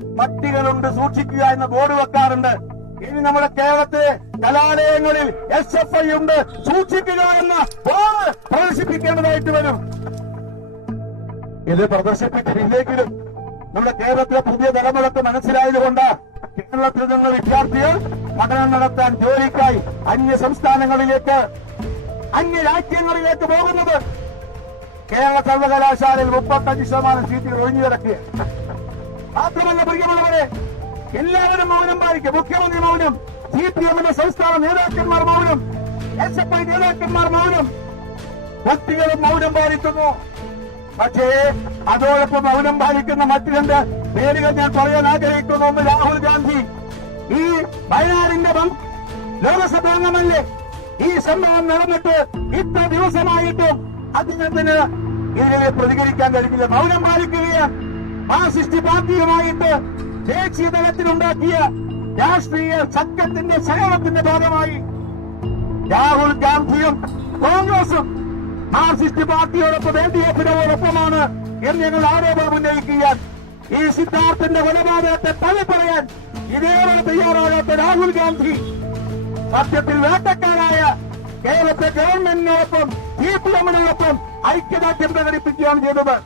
പട്ടികളുണ്ട് സൂക്ഷിക്കുക എന്ന ബോർഡ് വെക്കാറുണ്ട്. ഇനി നമ്മുടെ കേരളത്തിലെ കലാലയങ്ങളിൽ SFI ഉണ്ട് സൂക്ഷിക്കുക എന്ന ബോർഡ് പ്രദർശിപ്പിക്കേണ്ടതായിട്ട് വരും. ഇത് പ്രദർശിപ്പിച്ചിട്ടില്ലെങ്കിലും നമ്മുടെ കേരളത്തിലെ പുതിയ തലമുറക്ക് മനസ്സിലായതുകൊണ്ട് കേരളത്തിൽ നിന്ന് വിദ്യാർത്ഥികൾ പഠനം നടത്താൻ ജോലിക്കായി അന്യ സംസ്ഥാനങ്ങളിലേക്ക് അന്യ രാജ്യങ്ങളിലേക്ക് പോകുന്നത്. കേരള സർവകലാശാലയിൽ 35% സീറ്റുകൾ ഒഴിഞ്ഞു കിടക്കുക. മാത്രമല്ല പ്രിയമുള്ളവരെ, എല്ലാവരും മൗനം പാലിക്കും. മുഖ്യമന്ത്രി മൗനം, CPM സംസ്ഥാന നേതാക്കന്മാർ മൗനം, SFI നേതാക്കന്മാർ മൗനം, വ്യക്തികളും മൗനം പാലിക്കുന്നു. പക്ഷേ അതോടൊപ്പം മൗനം പാലിക്കുന്ന മറ്റു രണ്ട് പേരുകൾ ഞാൻ പറയാൻ ആഗ്രഹിക്കുന്നു. ഒന്ന് രാഹുൽ ഗാന്ധി. ഈ വയനാടിന്റെ ലോകസഭാംഗമല്ലേ? ഈ സംഭവം നടന്നിട്ട് ഇത്ര ദിവസമായിട്ടും അദ്ദേഹത്തിന് ഇതിനെ പ്രതികരിക്കാൻ കഴിഞ്ഞില്ല. മൗനം പാലിക്കുകയാണ്. മാർക്സിസ്റ്റ് പാർട്ടിയുമായിട്ട് ദേശീയ തലത്തിലുണ്ടാക്കിയ രാഷ്ട്രീയ സഖ്യത്തിന്റെ സഹകരണത്തിന്റെ ഭാഗമായി രാഹുൽ ഗാന്ധിയും കോൺഗ്രസും മാർക്സിസ്റ്റ് പാർട്ടിയോടൊപ്പം LDFിനോടൊപ്പമാണ് എന്ന് ഞങ്ങൾ ആരോപണം ഉന്നയിക്കുകയാണ്. ഈ സിദ്ധാർത്ഥന്റെ കൊലപാതകത്തെ തള്ളിപ്പറയാൻ ഇതേവരെ തയ്യാറാകാത്ത രാഹുൽ ഗാന്ധി സത്യത്തിൽ വേട്ടക്കാരായ കേരളത്തെ ഗവൺമെന്റിനോടൊപ്പം CPMനോടൊപ്പം ഐക്യദാർഢ്യം പ്രകടിപ്പിക്കുകയാണ് ചെയ്തത്.